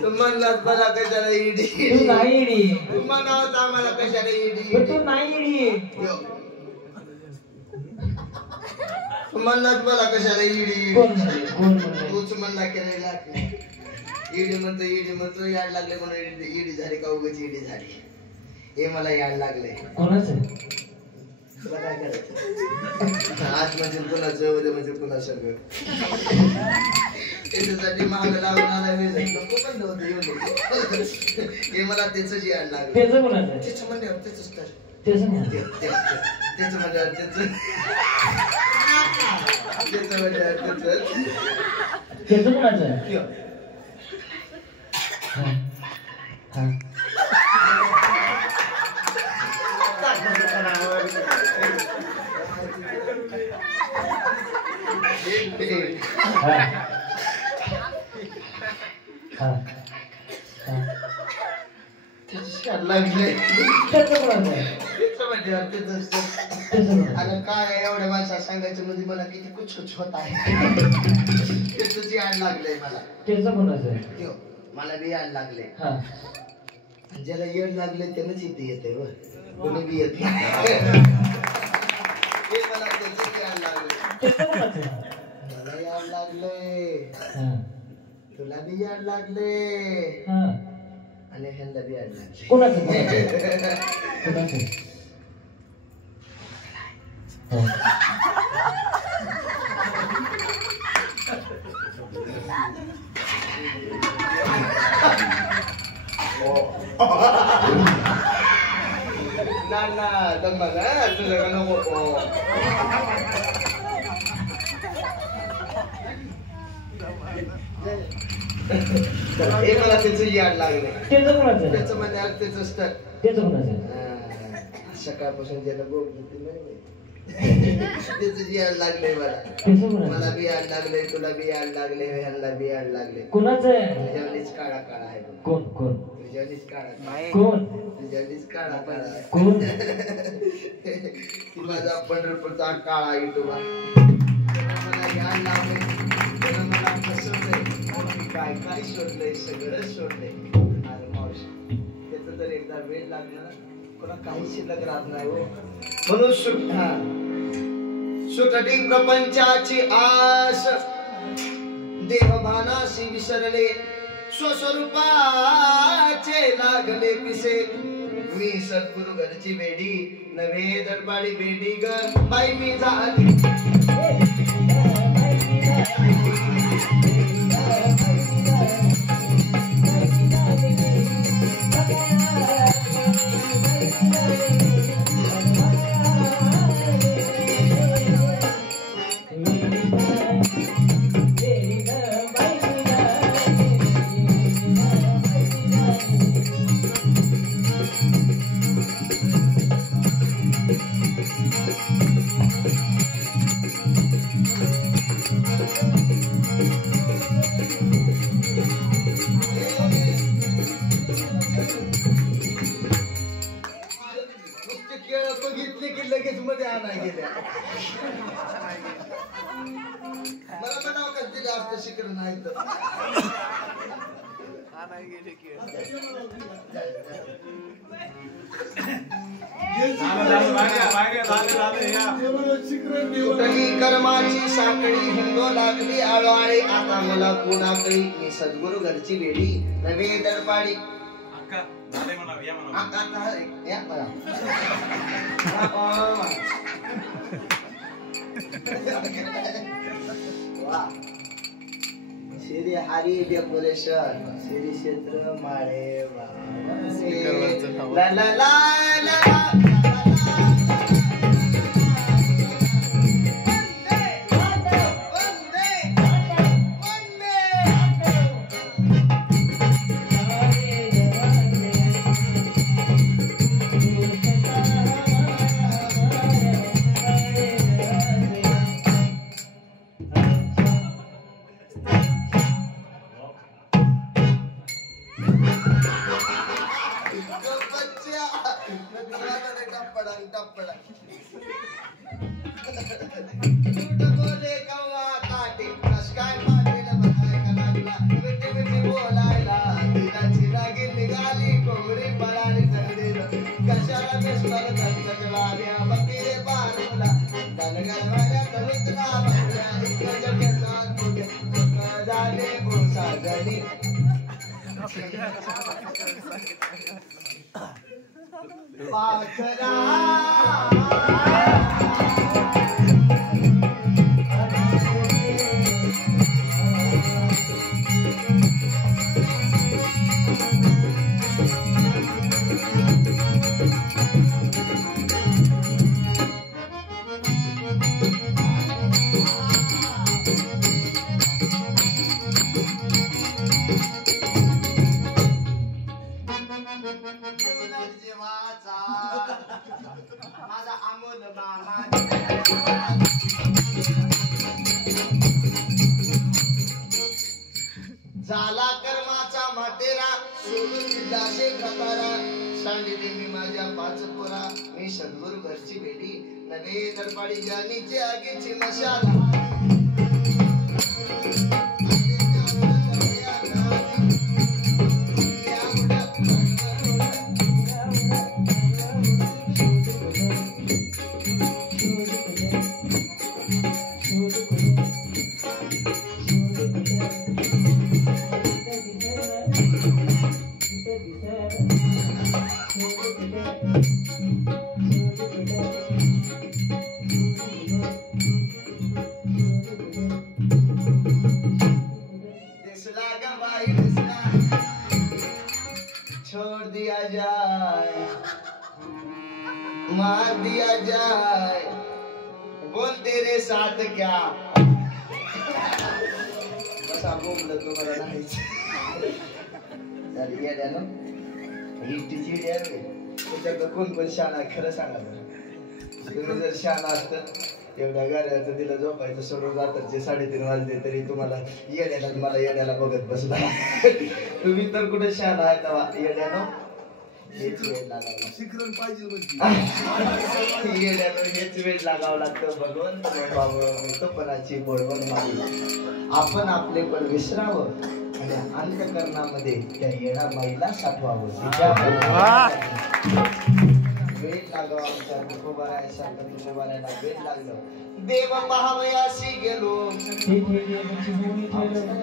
तुम्हाला मला कशाला ईडी तू नाही ईडी तुम्हाला आम्हाला कशाला ईडी तू नाही ईडी तुम्हाला मला कशाला ईडी कोण म्हणले तूच म्हणला केलेला ईडी म्हणतो याड लागले म्हणून ईडी झाली का उगाच ईडी झाली हे मला याड लागले कोणाचं तुला काय करायचं आज म्हणजे कुणाचं उद्या म्हणजे कुणा सगळं त्याच्यासाठी महाग लावून आला नको पण नव्हतं येऊन हे मला त्याच याड लागलं त्याचं कोणाचं त्याचं म्हणल्यावर त्याच तर त्याचं त्याचं म्हणल्यावर त्याचं कोणाचं लागले त्याचं काय एवढ्या माणसा सांगायचं म्हणजे मला किती कुछ कुछ होत आहे त्याच याड लागलंय मला कोणाचं मला बी याड लागले हा ज्याला येड लागले त्यानंच इथे येते कोणी बी येत नाही मला त्याच याड लागले मला याड लागले तुला बी याड लागले आणि ह्यांना बी याड लागले कोणाचं ना दम्मा ना तुझं नको हे मला त्याच याड लागले त्याचं म्हणजे त्याच सकाळपासून ज्याला त्याच याड लागले मला बी याड लागले तुला बी याड लागले ह्यांना बी याड लागले तुझ्यावलीच काळा काळा आहे तुझ्यावलीच काळा काळा माझा पंढरपूरचा काळा युट्यूब मला याड लागले मला फसवलंय काय काय सोडलंय सगळं सोडलंय अरे मावशी त्याच तर एकदा वेळ लागला कोणा काही शिल्लक राहत नाही हो म्हणून सुटली प्रपंचाची आस देहभानाशी विसरले स्वस्वरूपाचे लागले पिसे मी सद्गुरु घरची वेडी नवे दरबारी वेडी ग बाई मी झाली बघितले की लगेच मध्ये आणाय गेले मला म्हणावं का दिलं असतं शिकलं नाही तर आणाय गेले की कर्माची साखळी हिंदो लागली आळवाळी आता मला कोणाकडे मी सद्गुरु घरची वेडी नवे दरबारी श्री हरी डेकोरेशन श्री क्षेत्र माळे ला ला ला ला माझ्या कविता माझ्या झाले सागरी पाखरा माझा अमोल मामा झाला कर्माचा मातेरा सोडून दिलाशे प्रकारा सांडिले मी माझ्या पाच पोरा मी सद्गुरु घरची बेडी नवे दरपाडी जानीचे आगीची मशाला छोड़ दिया जाए मार दिया जाए बोल तेरे साथ क्या बस आप बोल तुम्हाला नाही झाली या द्या ना ही टीची द्या त्याच्यात कोण पण शाळा खरं सांगा तुम्ही जर शाळा असतं एवढ्या गाड्याचं तिला झोपायचं सोडून रात्रीचे 3:30 वाजले तरी तुम्हाला येड्याला मला येड्याला बघत बसला तुम्ही तर कुठे शाळा आहे तेव्हा येड्यानं हेच वेळ लागावं शिकरण पाहिजे येड्यानं हेच वेळ लागावं लागतं भगवंत तोपणाची बोलवण मागली आपण आपले पण विसरावं आणि अंतःकरणामध्ये त्या येणा बाईला साठवावं वेळ लागावं आमच्या तुकोबारायसारखं तुकोबारायला वेळ लागलं देव पाहावयासी गेलो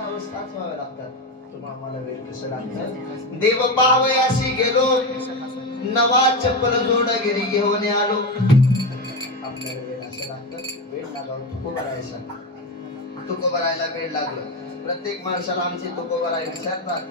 अवस्थाच व्हाव्या लागतात तुम्हाला मला वेळ कसं लागतं देव पाहावयासी गेलो नवा चप्पल जोडगिरी घेऊन आलो आपल्याला वेळ असं लागतं वेळ लागावं तुकोबारायला वेळ लागलं प्रत्येक माणसाला आमचे तुकोबाराय विचारतात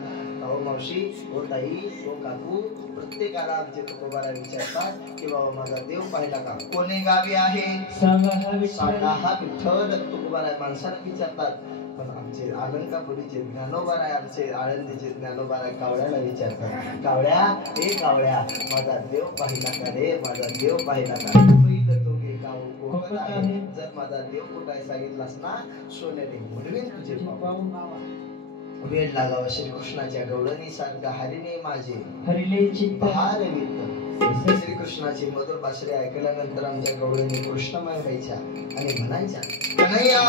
हो मावशी हो ताई हो काकू प्रत्येकाला आमचे तुकोबाराय विचारतात की बाबा माझा देव पाहिला का कोणी गावी आहे सांगा हा विठ्ठल तुकोबाराय माणसाला विचारतात पण आमचे अलंकापुरीचे ज्ञानोबाराय आमचे आळंदीचे ज्ञानोबाराय कावळ्याला विचारतात कावळ्या हे कावळ्या माझा देव पाहिला का रे माझा देव पाहिला का जर माझा देव कुठाय सांगितलास ना सोन्याने म्हणून तुझे वेळ लागावा श्रीकृष्णाच्या गवळणी सांगा हरिणे माझे हरिले चित्तहार वित्त श्रीकृष्णाची मधुर भाषणे ऐकल्यानंतर आमच्या गवळणी कृष्णमय व्हायच्या आणि म्हणायच्या कन्हैया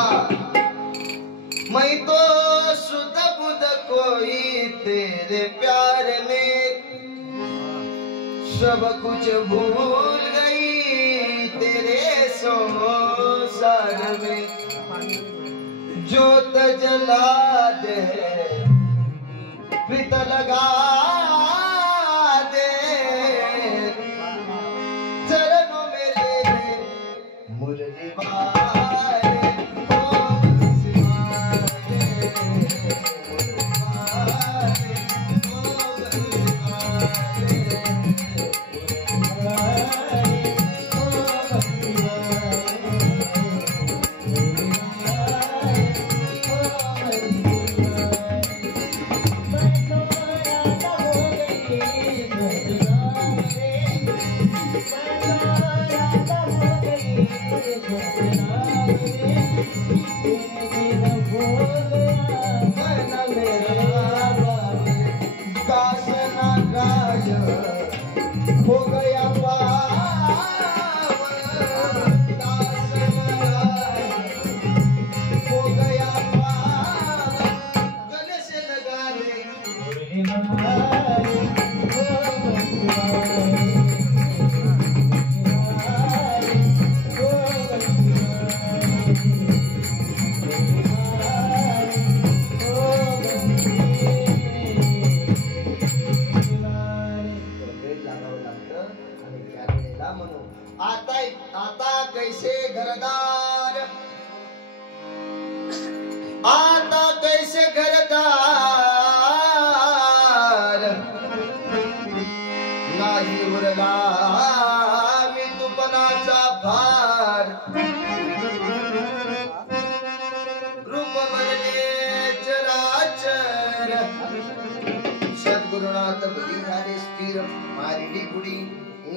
मैं तो सुध बुध कोई तेरे प्यार में सब कुछ भूल गई तेरे संसार में जोत जला दे प्रीत लगा दे चरणों में ले ले मुरली वाले Oh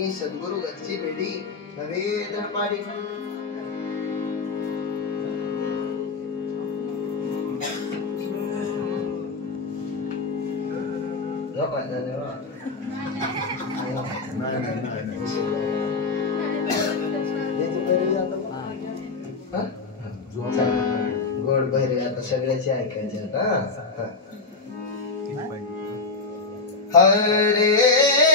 मी सद्गुरु घरची बेडी नवे धडपाडी गोड बहिरे आता सगळ्याचे ऐकायचे आता हरे